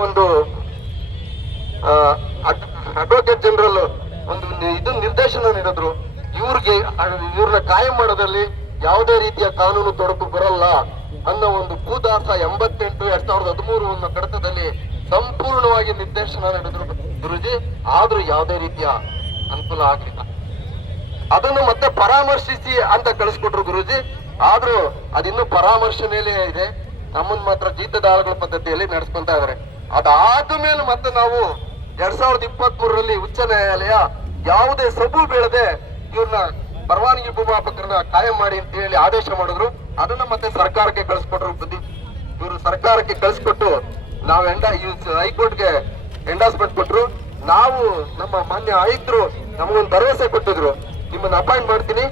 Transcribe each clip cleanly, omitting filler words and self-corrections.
ಒಂದು advocate general ಒಂದು ನಿರ್ದೇಶನ ನೀಡಿದ್ರು. ಇವ್ರನ್ನ ಕಾಯಂ ಮಾಡೋದ್ರಲ್ಲಿ ಯಾವುದೇ ರೀತಿಯ ಕಾನೂನು ತೊಡಕು ಬರಲ್ಲ ಅನ್ನೋ ಒಂದು ಭೂದಾಸ 88/2013 ಕಡತದಲ್ಲಿ ಸಂಪೂರ್ಣವಾಗಿ ನಿರ್ದೇಶನ ನೀಡಿದ್ರು ಗುರುಜಿ. ಆದ್ರೂ ಯಾವುದೇ ರೀತಿಯ ಅನುಕೂಲ ಆಗ್ಲಿಲ್ಲ. ಅದನ್ನು ಮತ್ತೆ ಪರಾಮರ್ಶಿಸಿ ಅಂತ ಕಳಿಸ್ಕೊಟ್ರು ಗುರುಜಿ. ಆದ್ರೂ ಅದಿನ್ನೂ ಪರಾಮರ್ಶನೆಯಲ್ಲೇ ಇದೆ. ನಮ್ಮನ್ನ ಮಾತ್ರ ಜೀತದಾಳಗಳ ಪದ್ಧತಿಯಲ್ಲಿ ನಡೆಸ್ಕೊಂತ ಇದಾರೆ. ಅದಾದ ಮೇಲೆ ಮತ್ತೆ ನಾವು 2023ರಲ್ಲಿ ಉಚ್ಚ ನ್ಯಾಯಾಲಯ ಯಾವುದೇ ಸಬು ಬೀಳದೆ ಇವ್ರನ್ನ ಪರವಾನಗಿ ಭೂಮಾಪಕರನ್ನ ಕಾಯಂ ಮಾಡಿ ಅಂತ ಹೇಳಿ ಆದೇಶ ಮಾಡಿದ್ರು. ಅದನ್ನ ಮತ್ತೆ ಸರ್ಕಾರಕ್ಕೆ ಕಳಿಸ್ಕೊಟ್ರು ಬುದ್ಧಿ. ಇವರು ಸರ್ಕಾರಕ್ಕೆ ಕಳಿಸ್ಕೊಟ್ಟು ನಾವು ಹೈಕೋರ್ಟ್ಗೆ ಎಂಡಾಸ್ಮೆಂಟ್ ಕೊಟ್ರು. ನಾವು ನಮ್ಮ ಮಾನ್ಯ ಆಯುಕ್ತರು ನಮಗೊಂದು ಭರವಸೆ ಕೊಟ್ಟಿದ್ರು, ನಿಮ್ಮನ್ನ ಅಪಾಯಿಂಟ್ ಮಾಡ್ತೀನಿ,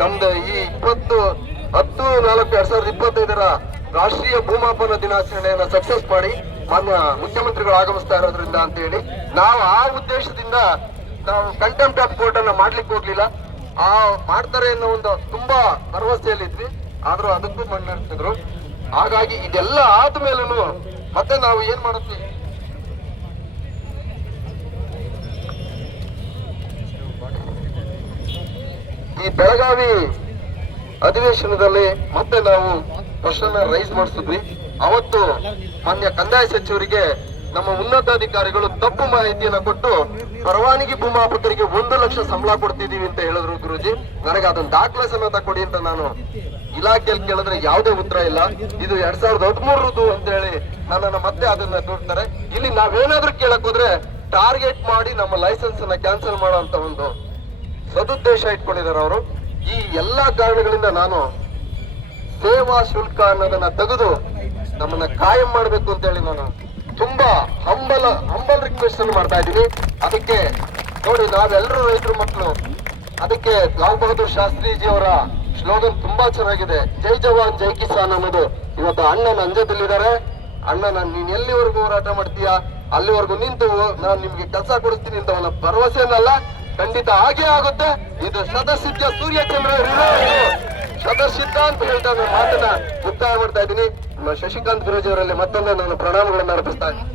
ನಮ್ದು ಈ 10/4/2025 ರಾಷ್ಟ್ರೀಯ ಭೂಮಾಪನ ದಿನಾಚರಣೆಯನ್ನ ಸಕ್ಸಸ್ ಮಾಡಿ ಮಾನ್ಯ ಮುಖ್ಯಮಂತ್ರಿಗಳು ಆಗಮಿಸ್ತಾ ಇರೋದ್ರಿಂದ ಅಂತ ಹೇಳಿ ನಾವು ಆ ಉದ್ದೇಶದಿಂದ ನಾವು ಕಂಟೆಂಪ್ಟ್ ಆಫ್ ಕೋರ್ಟ್ ಅನ್ನ ಮಾಡ್ಲಿಕ್ಕೆ ಹೋಗ್ಲಿಲ್ಲ. ಮಾಡ್ತಾರೆ ಅನ್ನೋ ಒಂದು ತುಂಬಾ ಭರವಸೆಯಲ್ಲಿದ್ವಿ. ಆದ್ರೂ ಅದಕ್ಕೂ ಮಣ್ಣಾಡ್ತಿದ್ರು. ಹಾಗಾಗಿ ಇದೆಲ್ಲ ಆದ್ಮೇಲೂ ಮತ್ತೆ ನಾವು ಏನ್ ಮಾಡುತ್ತೀವಿ, ಈ ಬೆಳಗಾವಿ ಅಧಿವೇಶನದಲ್ಲಿ ಮತ್ತೆ ನಾವು ಕ್ವಶನ್ ರೈಸ್ ಮಾಡಿಸಿದ್ವಿ. ಅವತ್ತು ಮಾನ್ಯ ಕಂದಾಯ ಸಚಿವರಿಗೆ ನಮ್ಮ ಉನ್ನತಾಧಿಕಾರಿಗಳು ತಪ್ಪು ಮಾಹಿತಿಯನ್ನ ಕೊಟ್ಟು ಪರವಾನಗಿ ಭೂಮಾಪಕರಿಗೆ 1 ಲಕ್ಷ ಸಂಬಳ ಕೊಡ್ತಿದೀವಿ ಅಂತ ಹೇಳಿದ್ರು ಗುರುಜಿ. ನನಗೆ ಅದನ್ನ ದಾಖಲೆ ಸಮೇತ ಕೊಡಿ ಅಂತ ನಾನು ಇಲಾಖೆಯಲ್ಲಿ ಕೇಳಿದ್ರೆ ಯಾವುದೇ ಉತ್ತರ ಇಲ್ಲ. ಇದು 2013 ಅಂತ ಹೇಳಿ ನನ್ನನ್ನು ಮತ್ತೆ ಅದನ್ನ ತೋರ್ತಾರೆ. ಇಲ್ಲಿ ನಾವೇನಾದ್ರೂ ಕೇಳಕ್ ಹೋದ್ರೆ ಟಾರ್ಗೆಟ್ ಮಾಡಿ ನಮ್ಮ ಲೈಸೆನ್ಸ್ ಅನ್ನ ಕ್ಯಾನ್ಸಲ್ ಮಾಡುವಂತ ಒಂದು ಸದುದ್ದೇಶ ಇಟ್ಕೊಂಡಿದ್ದಾರೆ ಅವರು. ಈ ಎಲ್ಲಾ ಕಾರಣಗಳಿಂದ ನಾನು ಸೇವಾ ಶುಲ್ಕ ಅನ್ನೋದನ್ನ ತೆಗೆದು ನಮ್ಮನ್ನ ಕಾಯಂ ಮಾಡ್ಬೇಕು ಅಂತ ಹೇಳಿ ನಾನು ತುಂಬಾ ಹಂಬಲ್ ರಿಕ್ವೆಸ್ಟ್ ಅನ್ನು ಮಾಡ್ತಾ ಇದ್ದೀನಿ. ಅದಕ್ಕೆ ನೋಡಿ, ನಾವೆಲ್ಲರೂ ರೈತರು ಮಕ್ಕಳು. ಅದಕ್ಕೆ ಲಾಲ್ ಬಹದ್ದೂರ್ ಶಾಸ್ತ್ರೀಜಿ ಅವರ ಸ್ಲೋಗನ್ ತುಂಬಾ ಚೆನ್ನಾಗಿದೆ, ಜೈ ಜವಾನ್ ಜೈ ಕಿಸಾನ್ ಅನ್ನೋದು. ಇವತ್ತು ಅಣ್ಣನ ಅಂಜದಲ್ಲಿದ್ದಾರೆ. ಅಣ್ಣನ ನೀನ್ ಎಲ್ಲಿವರೆಗೂ ಹೋರಾಟ ಮಾಡ್ತೀಯಾ ಅಲ್ಲಿವರೆಗೂ ನಿಂತು ನಾನು ನಿಮ್ಗೆ ಕೆಲಸ ಕೊಡಿಸ್ತೀನಿ ಅಂತ ಅವನ ಭರವಸೆಯನ್ನಲ್ಲ, ಖಂಡಿತ ಹಾಗೆ ಆಗುತ್ತೆ. ಇದು ಶತಸಿದ್ಧ ಸೂರ್ಯಚಂದ್ರ ಶತಸಿದ್ಧ ಅಂತ ಹೇಳ್ತಾ ನಾನು ಮಾತನ್ನ ಮುಕ್ತಾಯ ಮಾಡ್ತಾ ಇದ್ದೀನಿ. ಶಶಿಕಾಂತ್ ಗುರೂಜಿ ಅವರಲ್ಲಿ ಮತ್ತೊಮ್ಮೆ ನಾನು ಪ್ರಣಾಮಗಳನ್ನು ಅರ್ಪಿಸ್ತಾ ಇದ್ದೀನಿ.